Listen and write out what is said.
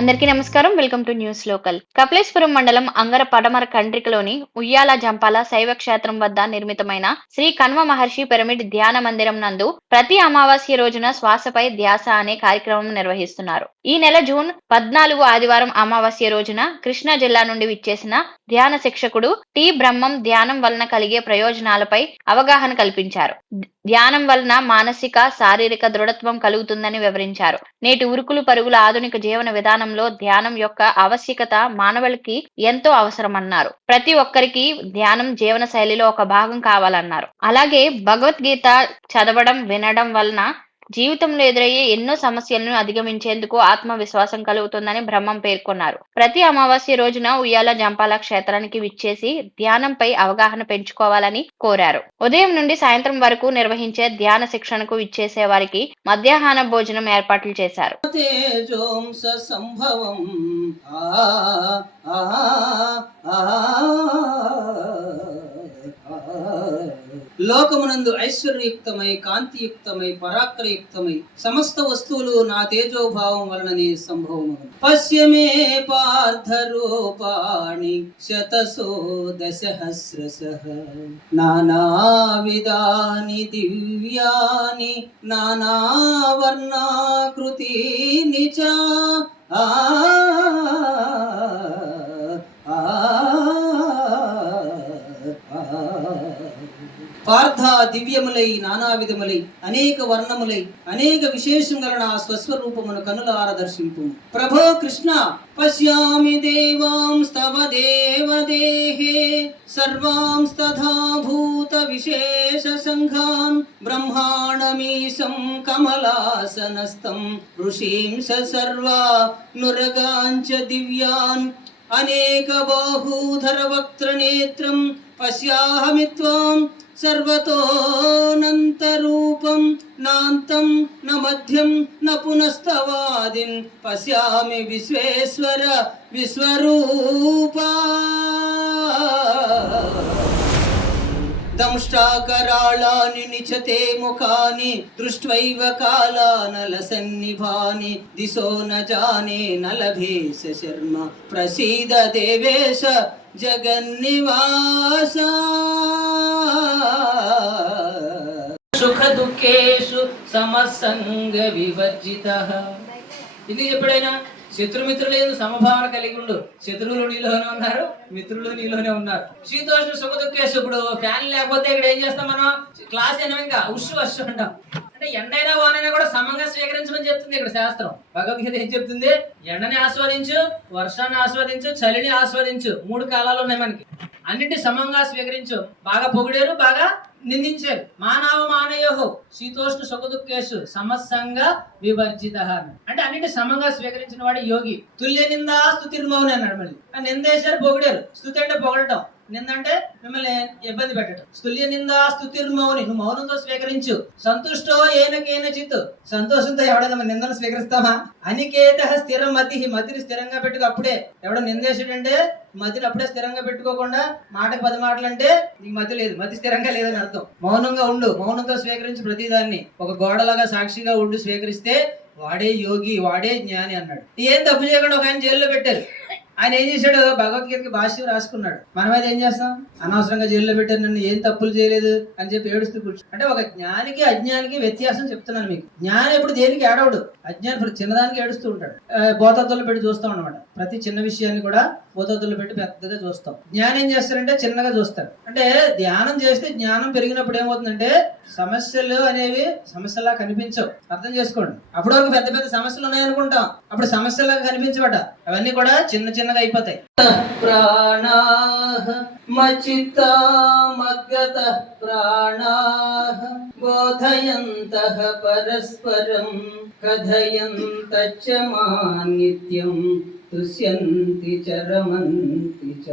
అందరికీ నమస్కారం. Welcome to news local. Kapileswaram మండలం అంగర పడమర కండ్రికలోని ఉయ్యాల జంపాల శైవ క్షేత్రం వద్ద నిర్మితమైన శ్రీ కన్వ మహర్షి పిరమిడ్ ధ్యాన మందిరం నందు ప్రతి అమావాస్య రోజున శ్వాసపై ధ్యాస అనే కార్యక్రమం నిర్వహిస్తున్నారు. ఈ నెల జూన్ 14 ఆదివారం అమావాస్య రోజున కృష్ణా జిల్లా నుండి విచ్చేసిన ధ్యాన శిక్షకుడు టి బ్రహ్మం ధ్యానం వలన కలిగే ప్రయోజనాలపై అవగాహన కల్పించారు. ధ్యానం వలన మానసిక, శారీరక దృఢత్వం కలుగుతుందని వివరించారు. నేటి ఉరుకులు పరుగుల ఆధునిక జీవన విధానంలో ధ్యానం యొక్క ఆవశ్యకత మానవులకి ఎంతో అవసరమన్నారు. ప్రతి ఒక్కరికి ధ్యానం జీవన శైలిలో ఒక భాగం కావాలన్నారు. అలాగే భగవద్గీత చదవడం, వినడం వలన జీవితంలో ఎదురయ్యే ఎన్నో సమస్యలను అధిగమించేందుకు ఆత్మవిశ్వాసం కలుగుతుందని బ్రహ్మం పేర్కొన్నారు. ప్రతి అమావాస్య రోజున ఉయ్యాల జంపాల క్షేత్రానికి విచ్చేసి ధ్యానంపై అవగాహన పెంచుకోవాలని కోరారు. ఉదయం నుండి సాయంత్రం వరకు నిర్వహించే ధ్యాన శిక్షణకు విచ్చేసే వారికి మధ్యాహ్న భోజనం ఏర్పాట్లు చేశారు. లోకమునందు ఐశ్వర్యయుక్తమై, కాంతియుక్తమై, పరాక్రయుక్తమై సమస్త వస్తువులు నా తేజోభావం వలననే సంభవమగును. పశ్యమే పార్థరూపాణి శతసో దశహస్రశః నానావిధాని దివ్యాని నానావర్ణాకృతీని చ పార్థ దివ్యములై, నానా విధములై, అనేక వర్ణములై, అనేక విశేషం గల నా స్వస్వరూపమును కనులార దర్శింపు. ప్రభో కృష్ణ, పశ్యామి దేవాంస్తవ దేవదేహే సర్వాంస్తథా భూత విశేష సంఘాన్ బ్రహ్మాణమీశం కమలాసనస్థం ఋషీంస సర్వా నురగాంచ దివ్యాన్ అనేక బాహూధర వక్త్ర నేత్రం పశ్యామి త్వాం సర్వతోనంతరూపం నాంతం న మధ్యం న పునస్తవాదిన్ పశ్యామి విశ్వేశ్వర విశ్వరూపా. దంష్టాకరాళాని నిచతే ముఖాని దృష్ట్వైవ కాలానలసన్నిభాని దిశో న జానే న లభేశ శర్మ ప్రసీద దేవేశ జగన్నివాస. సుఖ దుఃఖేషు సమసంగ వివర్జితః. ఇది ఎప్పుడైనా శత్రుమిత్రులేదు సమభావన కలిగి ఉండు. శత్రువులు నీలోనే ఉన్నారు, మిత్రులు నీలోనే ఉన్నారు. శీతోష్ణ సుఖ దుఃఖేషు. ఇప్పుడు ఫ్యాన్ లేకపోతే ఇక్కడ ఏం చేస్తాం మనం? క్లాస్ అయినా ఇంకా ఉష్ వస్తు అంటాం. అంటే ఎండైనా వానైనా కూడా సమంగా స్వీకరించమని చెప్తుంది ఇక్కడ శాస్త్రం. భగవద్గీత ఏం చెప్తుంది? ఎండని ఆస్వాదించు, వర్షాన్ని ఆస్వాదించు, చలిని ఆస్వాదించు. 3 కాలాలు ఉన్నాయి మనకి. అన్నింటి సమంగా స్వీకరించు. బాగా పొగిడారు, బాగా నిందించారు. మానవ మానయోహో శీతోష్ణ సుఖ దుఃఖేషు సమస్సంగ వివర్జిత. అంటే అన్నింటి సమంగా స్వీకరించిన వాడు యోగి. తుల్య నిందా స్తుతిర్మౌని అన్నాడు. మళ్ళీ నిందేశారు, పొగిడారు. స్తుతి అంటే పొగడటం, నిందంటే మిమ్మల్ని ఇబ్బంది పెట్టడం. స్తుల్య నిందా స్తుతిర్మౌని. నువ్వు మౌనంతో స్వీకరించు. సంతుష్టో ఏనకేన చిత్తు. సంతోషంతో ఎవడైనా నిందను స్వీకరిస్తామా? అనికేత స్థిర మతిని స్థిరంగా పెట్టుకో. అప్పుడే ఎవడో నిందేశాడంటే మతిని అప్పుడే స్థిరంగా పెట్టుకోకుండా మాటకు 10 మాటలు అంటే నీకు మతి లేదు, మతి స్థిరంగా లేదని అర్థం. మౌనంగా ఉండు. మౌనంతో స్వీకరించి ప్రతిదాన్ని ఒక గోడలాగా సాక్షిగా ఉండి స్వీకరిస్తే వాడే యోగి, వాడే జ్ఞాని అన్నాడు. ఏం తప్పు చేయకుండా ఒక ఆయన జైల్లో పెట్టారు. ఆయన ఏం చేశాడు? భగవద్గీతకి భాష్యం రాసుకున్నాడు. మనం అయితే ఏం చేస్తాం? అనవసరంగా జైల్లో పెట్టారు, నన్ను ఏం తప్పులు చేయలేదు అని చెప్పి ఏడుస్తూ కూర్చు. అంటే ఒక జ్ఞానికి అజ్ఞానికి వ్యత్యాసం చెప్తున్నాను మీకు. జ్ఞాని ఎప్పుడు దేనికి ఏడవడు, అజ్ఞాని ఇప్పుడు చిన్నదానికి ఏడుస్తూ ఉంటాడు. బోతద్దులు పెట్టి చూస్తాం అనమాట. ప్రతి చిన్న విషయాన్ని కూడా బోతద్దులు పెట్టి పెద్దగా చూస్తాం. జ్ఞానం ఏం చేస్తారంటే చిన్నగా చూస్తారు. అంటే ధ్యానం చేస్తే జ్ఞానం పెరిగినప్పుడు ఏమవుతుందంటే సమస్యలు అనేవి సమస్యలా కనిపించవు. అర్థం చేసుకోండి. అప్పటి వరకు పెద్ద పెద్ద సమస్యలు ఉన్నాయనుకుంటాం, అప్పుడు సమస్యలా కనిపించబట. అవన్నీ కూడా చిన్న చిన్నగా అయిపోతాయి. ప్రాణాః మచిత్తా మద్గతః ప్రాణాః బోధయంతః పరస్పరం కథయంతచ్చ మానిత్యం తుష్యంతి చ రమంతి చ.